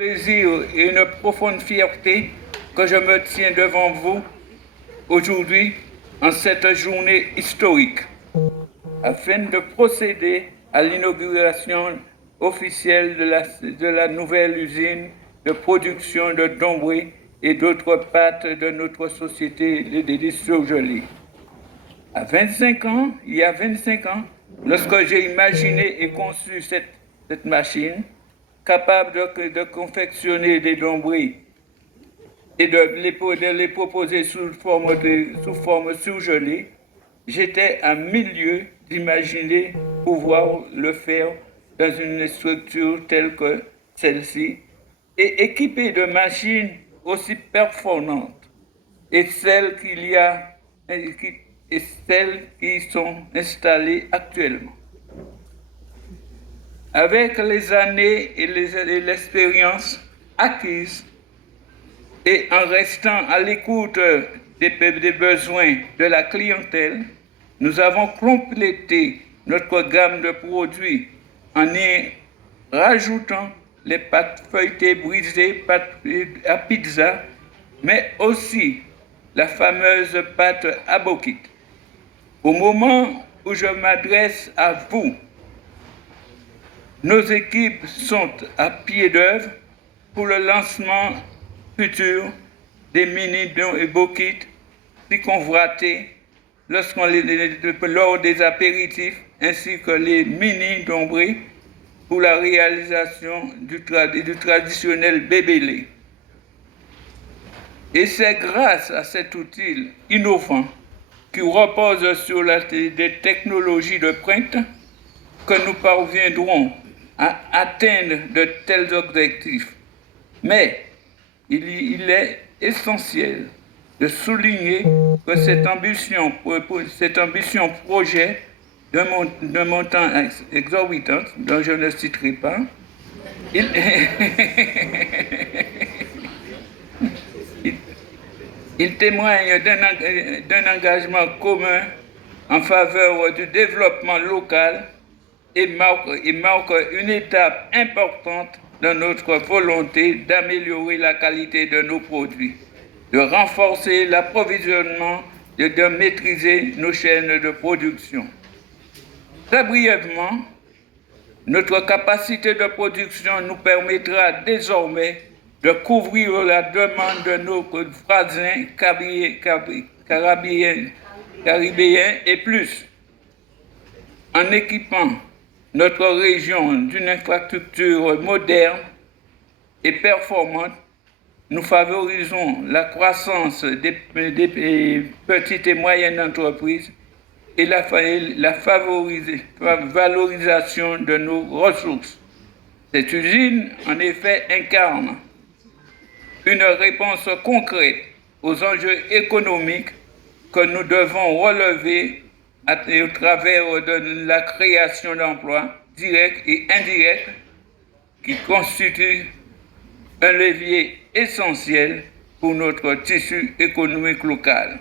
Plaisir et une profonde fierté que je me tiens devant vous aujourd'hui en cette journée historique afin de procéder à l'inauguration officielle de la nouvelle usine de production de Dombré et d'autres pâtes de notre société les délices surgelées. Il y a 25 ans, lorsque j'ai imaginé et conçu cette machine, capable de confectionner des Dombrés et de les proposer sous forme surgelée, j'étais à milieu d'imaginer pouvoir le faire dans une structure telle que celle-ci et équipée de machines aussi performantes et celles qui sont installées actuellement. Avec les années et l'expérience acquise et en restant à l'écoute des besoins de la clientèle, nous avons complété notre gamme de produits en y rajoutant les pâtes feuilletées brisées, pâtes à pizza, mais aussi la fameuse pâte à bokit. Au moment où je m'adresse à vous, nos équipes sont à pied d'œuvre pour le lancement futur des mini et bokits si convoités lors des apéritifs ainsi que les mini dombrés pour la réalisation du traditionnel bébélé. Et c'est grâce à cet outil innovant qui repose sur des technologies de pointe que nous parviendrons à atteindre de tels objectifs. Mais il est essentiel de souligner que cette ambition projet d'un montant exorbitant, dont je ne citerai pas, il témoigne d'un engagement commun en faveur du développement local et marque une étape importante dans notre volonté d'améliorer la qualité de nos produits, de renforcer l'approvisionnement et de maîtriser nos chaînes de production. Très brièvement, notre capacité de production nous permettra désormais de couvrir la demande de nos voisins caribéens et plus. En équipant notre région d'une infrastructure moderne et performante, nous favorisons la croissance des petites et moyennes entreprises et la valorisation de nos ressources. Cette usine, en effet, incarne une réponse concrète aux enjeux économiques que nous devons relever au travers de la création d'emplois directs et indirects qui constituent un levier essentiel pour notre tissu économique local.